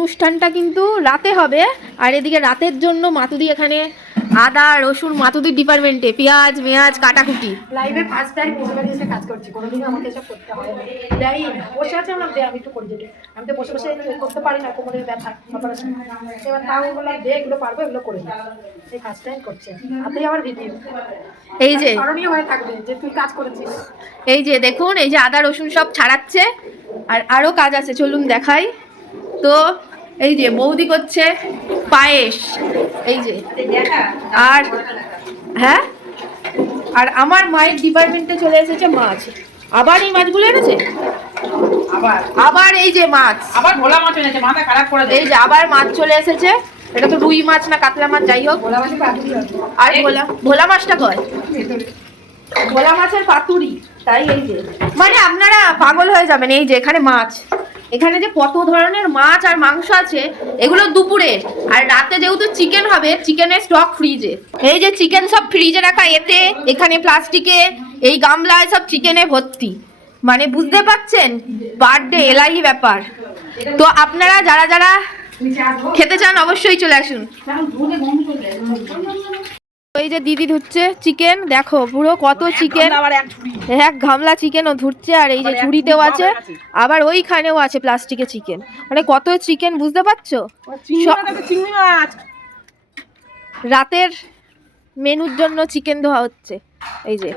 অনুষ্ঠানটা কিন্তু রাতে হবে, আর এদিকে রাতের জন্য মাতুদি এখানে আদা রসুন, মাতুদির ডিপার্টমেন্টে পেঁয়াজ মেয়াজ কাটাকুটি। লাইভে ফার্স্ট টাইম বসে বাড়ি এসে কাজ করছি, কোনোদিনও আমাকে এসব করতে হয় না। দেয় না, বসে আছে আমার দেয়, আমি একটু করে দিই। আমি তো বসে বসে করতে পারি না, কোমরের ব্যথা অপারেশন। এবার তাও বললাম দে, এগুলো পারবো, এগুলো করে দিই। এই ফার্স্ট টাইম করছে, হাতেই আমার ভিডিও। এই যে স্মরণীয় হয়ে থাকবে যে তুই কাজ করেছিস। এই যে দেখুন, এই যে আদা রসুন সব ছাড়াচ্ছে, আর আরো কাজ আছে, চলুন দেখাই। তো এই যে বৌদি করছে পায়েস, এই যে, আর হ্যাঁ, আর আমার মায়ের ডিপার্টমেন্টে চলে এসেছে মাছ। আবার এই মাছগুলো এনেছে, আবার এই যে মাছ, আবার ভোলা মাছ এনেছে, মাথা খারাপ করে দেয়। এই যে আবার মাছ চলে এসেছে। এটা তো রুই মাছ না কাতলা মাছ, যাই হোক। আর ভোলা মাছটা কয়, ভোলা মাছের পাতুরি। তাই এই যে, মানে আপনারা পাগল হয়ে যাবেন। এই যে এখানে মাছ, এখানে যে কত ধরনের মাছ আর মাংস আছে, এগুলো দুপুরে। আর রাতে যেহেতু চিকেন হবে, চিকেনের স্টক ফ্রিজে। এই যে চিকেন সব ফ্রিজে রাখা, এতে এখানে প্লাস্টিকে, এই গামলায় সব চিকেনে ভর্তি। মানে বুঝতে পারছেন, বার্থডে এলাহি ব্যাপার। তো আপনারা যারা যারা খেতে চান অবশ্যই চলে আসুন। এই যে দিদি ধুচ্ছে চিকেন, দেখো পুরো কত চিকেন, এক গামলা চিকেনও ধুচ্ছে। আর এই যে ঝুড়িতেও আছে, আবার ওইখানেও আছে প্লাস্টিকে চিকেন। মানে কত চিকেন, বুঝতে পারছো? রাতের মেনুর জন্য চিকেন ধোয়া হচ্ছে। এই যে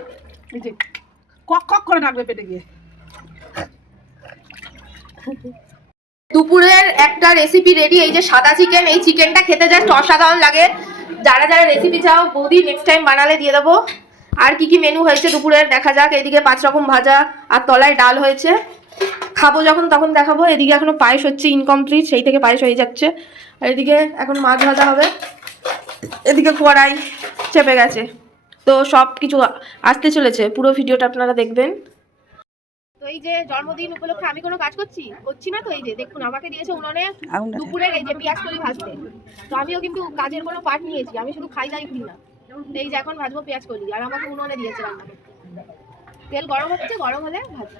কক কক করে ডাকবে পেটে গিয়ে। দুপুরের একটা রেসিপি রেডি। এই যে সাদা চিকেন, এই চিকেনটা খেতে জাস্ট অসাধারণ লাগে। যারা যারা রেসিপি চাও বৌদি নেক্সট টাইম বানালে দিয়ে দেবো। আর কি কি মেনু হয়েছে দুপুরের দেখা যাক। এদিকে 5 রকম ভাজা, আর তলায় ডাল হয়েছে। খাবো যখন তখন দেখাবো। এদিকে এখনো পায়েস হচ্ছে, ইনকমপ্লিট, সেই থেকে পায়েস হয়ে যাচ্ছে। আর এদিকে এখন মাছ ভাজা হবে, এদিকে কড়াই চেপে গেছে। তো সব কিছু আসতে চলেছে, পুরো ভিডিওটা আপনারা দেখবেন। তো এই যে জন্মদিন উপলক্ষে আমি কোনো কাজ করছি না। তো এই যে দেখুন, আমাকে দিয়েছে উনুনে দুপুরের এই যে পেঁয়াজ কলি ভাজতে। তো আমিও কিন্তু কাজের কোনো পার্ট নিয়েছি, আমি শুধু খাই দাই ঘুরি না। এই যে এখন ভাজবো পেঁয়াজ কলি, আর আমাকে উনুনে দিয়েছে রান্না করতে। তেল গরম হচ্ছে, গরম হলে ভাজবো।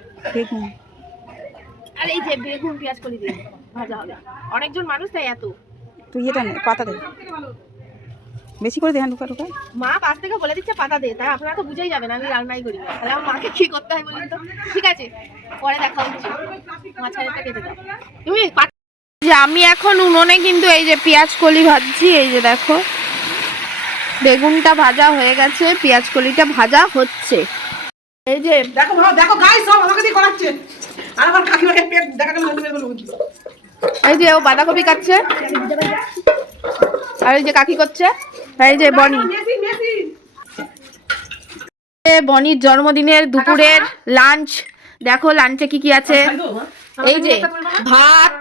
আর এই যে বেগুন পেঁয়াজ কলি দিয়ে ভাজা হবে। অনেকজন মানুষ, তাই এত। তুই এটা নে, পাতা দে, বেশি করে দেন। ঢুকা ঢুকা মা পাশ থেকে বলে দিচ্ছে পাতা দে, তাই আপনারা তো বুঝেই যাবেন আমি রান্নাই করি। তাহলে আমার মাকে কি করতে হয় বলুন তো? ঠিক আছে, পরে দেখা হচ্ছে। মাছটা কেটে দাও তুমি। যে আমি এখন উনুনে কিন্তু এই যে পেঁয়াজ কলি ভাজছি। এই যে দেখো, বেগুনটা ভাজা হয়ে গেছে, পেঁয়াজ কলিটা ভাজা হচ্ছে। এই যে দেখো দেখো গাইস, সব আমাকে দিয়ে করাচ্ছে। আর আমার কাকিমাকে পেট দেখা গেল এই যে ও বাঁধাকপি কাটছে, আর এই যে কাকি করছে। এই যে বনি, বনির জন্মদিনের দুপুরের লাঞ্চ। দেখো লাঞ্চে কি কি আছে। এই যে ভাত,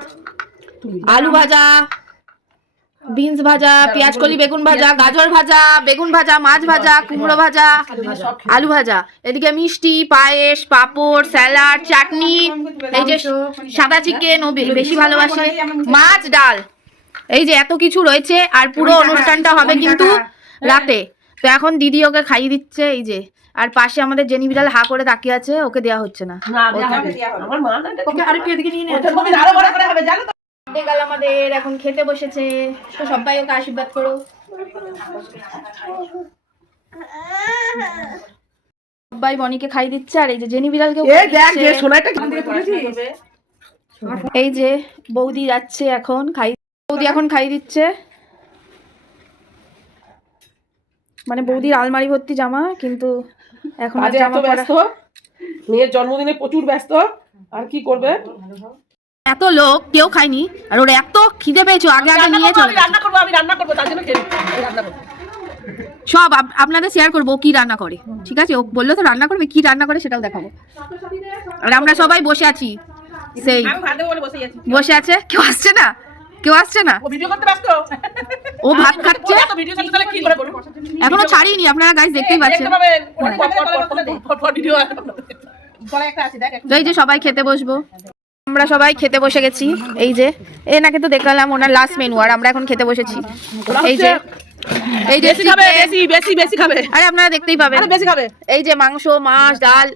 আলু ভাজা, বিনস ভাজা, পেঁয়াজ কলি বেগুন ভাজা, গাজর ভাজা, বেগুন ভাজা, মাছ ভাজা, কুমড়ো ভাজা, আলু ভাজা। এদিকে মিষ্টি, পায়েস, পাঁপড়, স্যালাড, চাটনি। এই যে সাদা চিকেন ও বেশি ভালোবাসে, মাছ, ডাল। এই যে এত কিছু রয়েছে। আর পুরো অনুষ্ঠানটা হবে কিন্তু রাতে। তো এখন দিদি ওকে খাইয়ে দিচ্ছে। এই যে, আর পাশে আমাদের জেনি বিড়াল হা করে তাকিয়ে আছে, ওকে দেওয়া হচ্ছে না। আমাদের এখন খেতে বসেছে, তো সবাই ওকে আশীর্বাদ করো। সবাই বনিকে খাই দিচ্ছে, আর এই যে জেনি বিড়ালকে। এই যে বৌদি যাচ্ছে এখন খাই, বৌদি এখন খাই দিচ্ছে। মানে বৌদির আলমারি ভর্তি জামা, কিন্তু এখন আর জামা ব্যস্ত। মেয়ের জন্মদিনে প্রচুর ব্যস্ত, আর কি করবে। এত লোক কেউ খায়নি, আর ওর এত খিদে পেয়েছো, আগে আগে নিয়ে চলে। আমি রান্না করবো তার জন্য রান্না করবো। সব আপনাদের শেয়ার করবো কি রান্না করে। ঠিক আছে, ও বললো তো রান্না করবে, কি রান্না করে সেটাও দেখাবো। আর আমরা সবাই বসে আছি, সেই বসে আছে। কেউ আসছে না, কেউ আসছে না। ও ভাত খাচ্ছে, এখনো ছাড়িনি। আপনারা গাইস দেখতেই পাচ্ছেন। তো এই যে সবাই খেতে বসবো, আমরা সবাই খেতে বসে গেছি। এই যে এনাকে তো দেখালাম, ওনার লাস্ট মেনু, আর আমরা এখন খেতে বসেছি। এই যে এই যে বেশি খাবে, আরে আপনারা দেখতেই পাবেন। এই যে মাংস, মাছ, ডাল।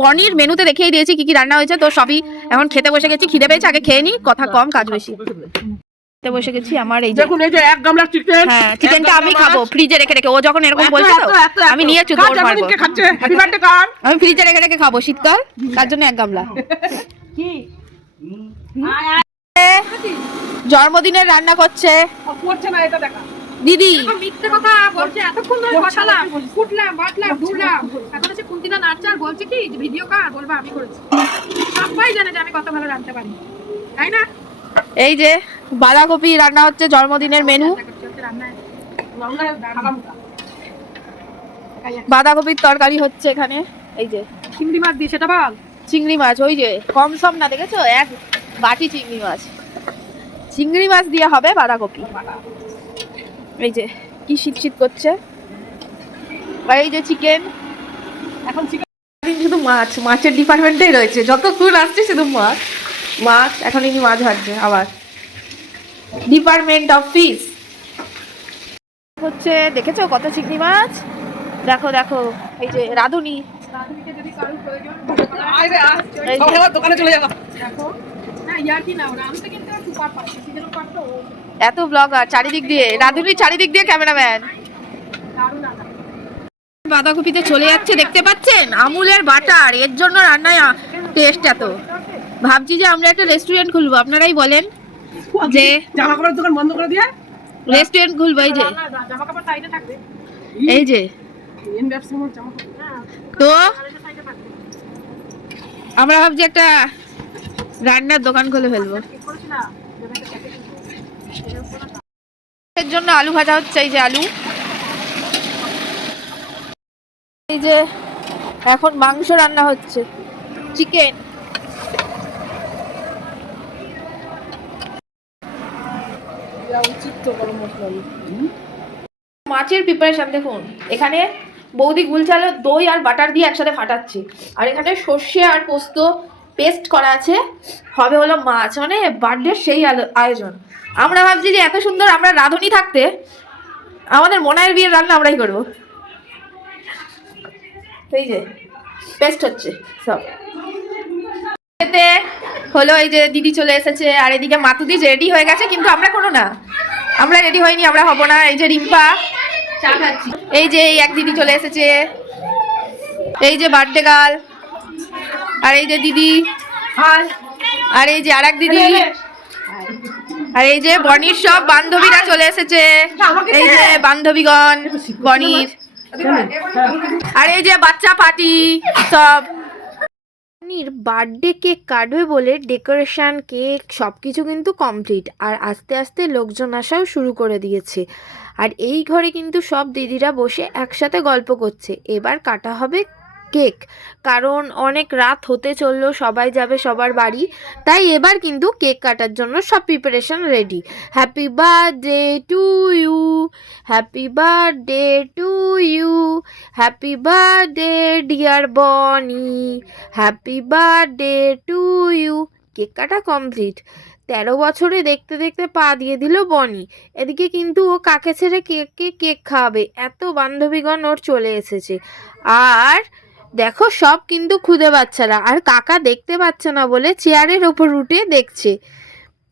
বনির মেনুতে দেখিয়ে দিয়েছি কি কি রান্না হয়েছে। তো সবই এখন খেতে বসে গেছি, খিদে পেয়েছে, আগে খেয়ে নি, কথা কম কাজ বেশি। বসে গেছি আমার এই যে দেখুন এই যে 1 গামলা চিকেন। হ্যাঁ চিকেনটা আমি খাবো ফ্রিজে রেখে রেখে। ও যখন এরকম বলছে তো আমি নিয়েছি দৌড় মারবো। খাচ্ছে হ্যাপি বার্থডে কার? আমি ফ্রিজে রেখে রেখে খাবো শীতকাল, তার জন্য 1 গামলা। কি জন্মদিনের রান্না করছে করছে না এটা দেখা দিদি। মিথ্যে কথা বলছে, এতক্ষণ ধরে বসালাম, ফুটলাম, বাটলাম, ঢুকলাম, এখন হচ্ছে কুন্তিনা নাচছে আর বলছে কি যে ভিডিও কর, বলবা আমি করেছি। সবাই জানে যে আমি কত ভালো রাঁধতে পারি, তাই না? এই যে বাঁধাকপি রান্না হচ্ছে, জন্মদিনের মেনু। বাঁধাকপির তরকারি হচ্ছে এখানে। এই যে চিংড়ি মাছ দিয়ে সেটা বল। চিংড়ি মাছ, ওই যে কম সম না, দেখেছো 1 বাটি চিংড়ি মাছ। চিংড়ি মাছ দিয়ে হবে বাঁধাকপি। এই যে কি শীত শীত করছে। আর এই যে চিকেন। এখন চিকেন শুধু মাছ, মাছের ডিপার্টমেন্টেই রয়েছে, যতক্ষণ আসছে শুধু মাছ মাছ। এখন ইনি মাছ ভাজছে আবার। ডিপার্টমেন্ট অফ ফিশ হচ্ছে, দেখেছো কত চিংড়ি মাছ। দেখো দেখো এই যে রাঁধুনি। রাঁধুনিকে যদি কারোর প্রয়োজন আইরে এই যে, সবাই দোকানে চলে যাবা। দেখো না, ইয়ার কি না, রাঁধতে কিন্তু সুপার পাচ্ছে, সিজনের পারতো এত ব্লগার চারিদিক দিয়ে, রাঁধুনি চারিদিক দিয়ে ক্যামেরাম্যান। দারুণ আটা। বাঁধাকপিতে চলে যাচ্ছে, দেখতে পাচ্ছেন আমুলের বাটার, এর জন্য রান্নায় টেস্ট এত। ভাবছি যে আমরা একটা রেস্টুরেন্ট খুলবো, আপনারাই বলেন যে জামা কাপড়ের দোকান বন্ধ করে দিয়ে রেস্টুরেন্ট খুলবো। এই যে জামা কাপড় সাইডে থাকবে, এই যে মেন ব্যবসা আমার জামা কাপড়। তো সাইডে থাকবে। আমরা ভাবছি একটা রান্নার দোকান খুলে ফেলবো। ঠিক করেছি না, যেটা একটা প্যাকেজ এর জন্য আলু ভাজা হচ্ছে। এই যে আলু। এই যে এখন মাংস রান্না হচ্ছে, চিকেন। মাছের প্রিপারেশন দেখুন, এখানে বৌদি গুলচাল দই আর বাটার দিয়ে একসাথে ফাটাচ্ছে, আর এখানে সর্ষে আর পোস্ত পেস্ট করা আছে। হবে হলো মাছ, মানে বার্থডে সেই আয়োজন। আমরা ভাবছি যে এত সুন্দর আমরা রাঁধুনি থাকতে আমাদের মনায়ের বিয়ের রান্না আমরাই করবো। এই যে পেস্ট হচ্ছে সব। এতে হলো এই যে দিদি চলে এসেছে, আর এদিকে মাতুদি রেডি হয়ে গেছে, কিন্তু আমরা কোনো না, আমরা রেডি হইনি, আমরা হব না। এই যে রিম্পা চা খাচ্ছি। এই যে এই 1 দিদি চলে এসেছে, এই যে বার্থডে গার্ল, আর এই যে দিদি, আর এই যে আরেক দিদি, আর এই যে বনির সব বান্ধবীরা চলে এসেছে। এই যে বান্ধবীগণ বনির, আর এই যে বাচ্চা পার্টি সব। বার্থডে কেক কাটবে বলে ডেকোরেশন, কেক সব কিছু কিন্তু কমপ্লিট, আর আস্তে আস্তে লোকজন আসাও শুরু করে দিয়েছে। আর এই ঘরে কিন্তু সব দিদিরা বসে একসাথে গল্প করছে। এবার কাটা হবে কেক, কারণ অনেক রাত হতে চললো, সবাই যাবে সবার বাড়ি, তাই এবার কিন্তু কেক কাটার জন্য সব preparation ready. Happy birthday to you, happy birthday to you, happy birthday dear Boni, happy birthday to you. Cake কাটা কমপ্লিট। 13 বছরে দেখতে দেখতে পা দিয়ে দিল বনি। এদিকে কিন্তু ও কাকে ছেড়ে কেক খাওয়াবে, এত বান্ধবীগণ ওর চলে এসেছে। আর দেখো সব কিন্তু খুদে বাচ্চারা, আর কাকা দেখতে পাচ্ছে না বলে চেয়ারের ওপর উঠে দেখছে,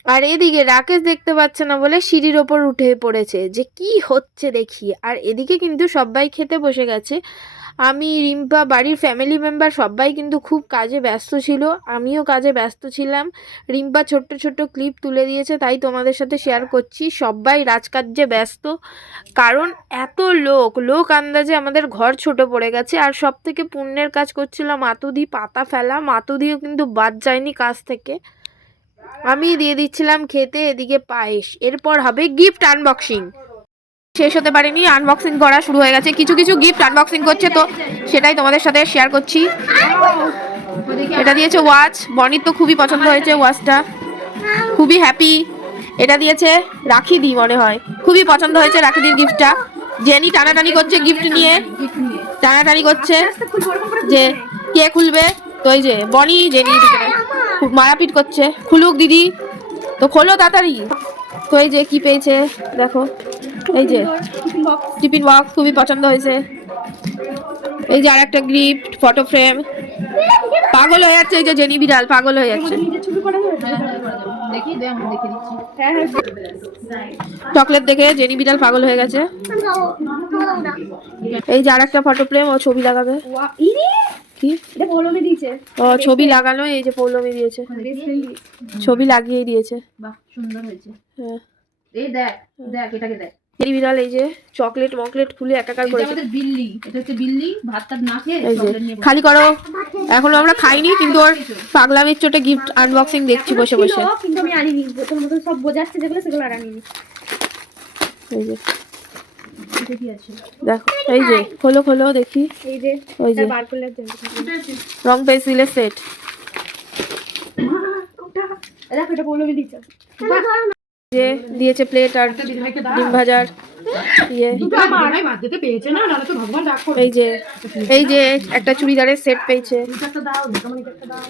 আর এদিকে রাকেশ দেখতে পাচ্ছে না বলে সিঁড়ির ওপর উঠে পড়েছে যে কি হচ্ছে দেখি। আর এদিকে কিন্তু সবাই খেতে বসে গেছে। আমি, রিম্পা, বাড়ির ফ্যামিলি মেম্বার সবাই কিন্তু খুব কাজে ব্যস্ত ছিল, আমিও কাজে ব্যস্ত ছিলাম। রিম্পা ছোট্ট ছোট্ট ক্লিপ তুলে দিয়েছে, তাই তোমাদের সাথে শেয়ার করছি। সবাই রাজকার্যে ব্যস্ত, কারণ এত লোক আন্দাজে আমাদের ঘর ছোট পড়ে গেছে। আর সব থেকে পুণ্যের কাজ করছিল মাতুদি, পাতা ফেলা। মাতুদিও কিন্তু বাদ যায়নি কাজ থেকে। আমি দিয়ে দিচ্ছিলাম খেতে, এদিকে পায়েস। এরপর হবে গিফট আনবক্সিং। শেষ হতে পারেনি, আনবক্সিং করা শুরু হয়ে গেছে, কিছু কিছু গিফট আনবক্সিং করছে, তো সেটাই তোমাদের সাথে শেয়ার করছি। এটা দিয়েছে ওয়াচ, বনির তো খুবই পছন্দ হয়েছে ওয়াচটা, খুবই হ্যাপি। এটা দিয়েছে রাখি দি, মনে হয় খুবই পছন্দ হয়েছে রাখি দির গিফটটা। জেনি টানাটানি করছে গিফট নিয়ে, টানাটানি করছে যে কে খুলবে। তো এই যে বনি জেনি খুব মারাপিট করছে, খুলুক দিদি, তো খোলো তাড়াতাড়ি। তো এই যে কি পেয়েছে দেখো, এই যে টিফিন বক্স, খুবই পছন্দ হয়েছে। এই যে আর একটা গিফট, ফটো ফ্রেম। পাগল হয়ে যাচ্ছে এই যে জেনি, বিড়াল পাগল হয়ে যাচ্ছে। দেখি দে আমি দেখে দিচ্ছি। হ্যাঁ হ্যাঁ চকলেট দেখে জেনি বিড়াল পাগল হয়ে গেছে। এই যে আর একটা ফটো ফ্রেম, ও ছবি লাগাবে। কি এটা পৌলমী দিয়েছে ও ছবি লাগানো, এই যে পৌলমী দিয়েছে, ছবি লাগিয়ে দিয়েছে। বাহ সুন্দর হয়েছে। হ্যাঁ এই দেখ দেখ এটাকে দেখ। জেনি বিড়াল এই যে চকলেট মকলেট খুলে একাকার এটা করেছে। আমাদের বিল্লি, এটা হচ্ছে বিল্লি ভাত টাত না খেয়ে এই যে চকলেট নিয়ে খালি করো, এখনো আমরা খাইনি কিন্তু ওর পাগলামির চোটে গিফট আনবক্সিং দেখছি বসে বসে। কিন্তু আমি আনিনি, বোতল মতো সব বোঝাচ্ছে যেগুলো সেগুলো আর আনিনি। এই যে এটা কি আছে? দেখো, এই যে খোলো খোলো দেখি, এই যে ওই যে বার করলে জন্য রং পেন্সিলের সেট। দেখো এটা পৌলমী দিয়েছে। যে দিয়েছে প্লেট আর ডিম ভাজার ইয়ে। ভাই বাদ দিতে পেয়েছে না, নাহলে তো ভগবান রাগ করবে। এই যে একটা চুড়িদারের সেট পেয়েছে। এটা তো দাও, তোমার এটা দাও।